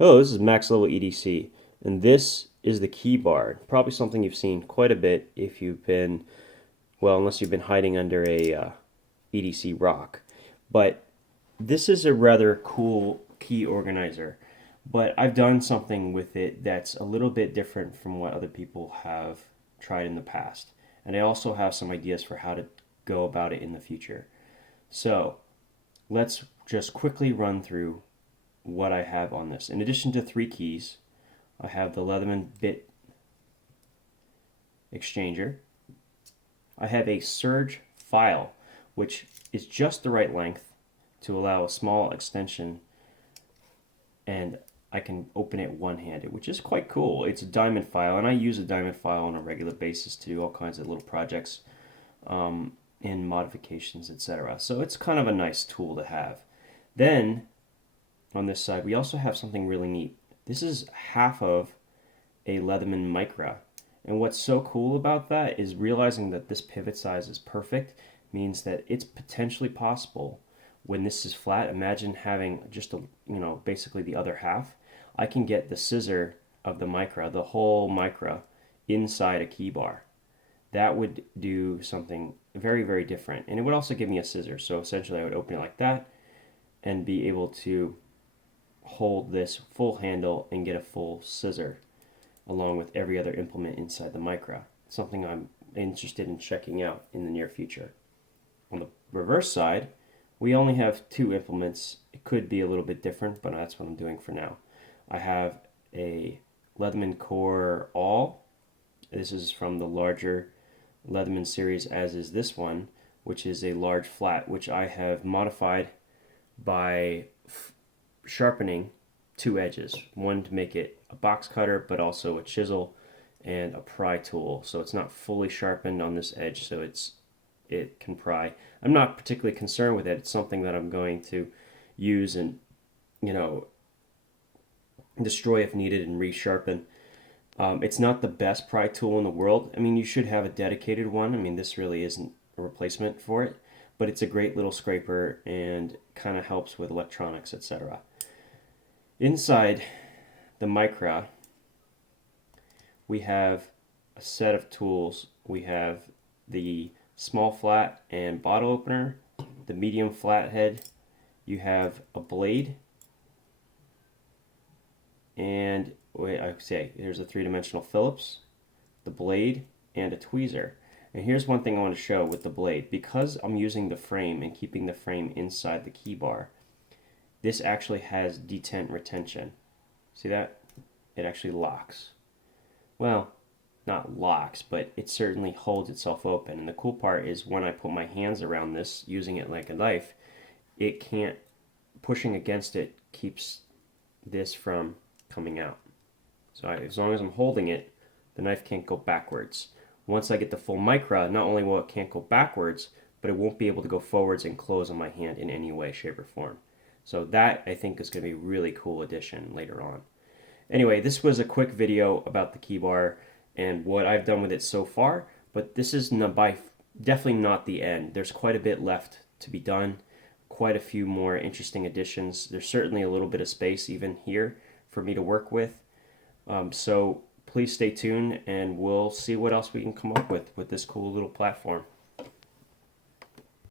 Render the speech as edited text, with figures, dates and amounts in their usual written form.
Hello, this is Max Level EDC, and this is the keybar. Probably something you've seen quite a bit if you've been, well, unless you've been hiding under a EDC rock. But this is a rather cool key organizer, but I've done something with it that's a little bit different from what other people have tried in the past. And I also have some ideas for how to go about it in the future. So let's just quickly run through what I have on this. In addition to 3 keys, I have the Leatherman bit exchanger. I have a surge file, which is just the right length to allow a small extension, and I can open it one-handed, which is quite cool. It's a diamond file, and I use a diamond file on a regular basis to do all kinds of little projects in modifications, etc. So it's kind of a nice tool to have. Then on this side, we also have something really neat. This is half of a Leatherman Micra. And what's so cool about that is realizing that this pivot size is perfect means that it's potentially possible when this is flat. Imagine having just basically the other half. I can get the scissor of the Micra, the whole Micra, inside a key bar. That would do something very, very different. And it would also give me a scissor. So essentially I would open it like that and be able to hold this full handle and get a full scissor along with every other implement inside the Micra. Something I'm interested in checking out in the near future. On the reverse side, we only have 2 implements. It could be a little bit different, but that's what I'm doing for now. I have a Leatherman Core All. This is from the larger Leatherman series, as is this one, which is a large flat, which I have modified by sharpening 2 edges, one to make it a box cutter, but also a chisel and a pry tool. So it's not fully sharpened on this edge, so it can pry. I'm not particularly concerned with it. It's something that I'm going to use and destroy if needed and resharpen. It's not the best pry tool in the world. I mean, you should have a dedicated one. I mean, this really isn't a replacement for it, but it's a great little scraper and kind of helps with electronics, etc. Inside the Micra, we have a set of tools. We have the small flat and bottle opener, the medium flathead. You have a blade, and there's a 3-dimensional Phillips, the blade, and a tweezer. And here's one thing I want to show with the blade. Because I'm using the frame and keeping the frame inside the key bar, this actually has detent retention. See that? It actually locks. Well, not locks, but it certainly holds itself open. And the cool part is when I put my hands around this, using it like a knife, it can't, pushing against it keeps this from coming out. So as long as I'm holding it, the knife can't go backwards. Once I get the full Micra, not only will it can't go backwards, but it won't be able to go forwards and close on my hand in any way, shape, or form. So that, I think, is going to be a really cool addition later on. Anyway, this was a quick video about the keybar and what I've done with it so far, but this is definitely not the end. There's quite a bit left to be done, quite a few more interesting additions. There's certainly a little bit of space even here for me to work with. So please stay tuned and we'll see what else we can come up with this cool little platform.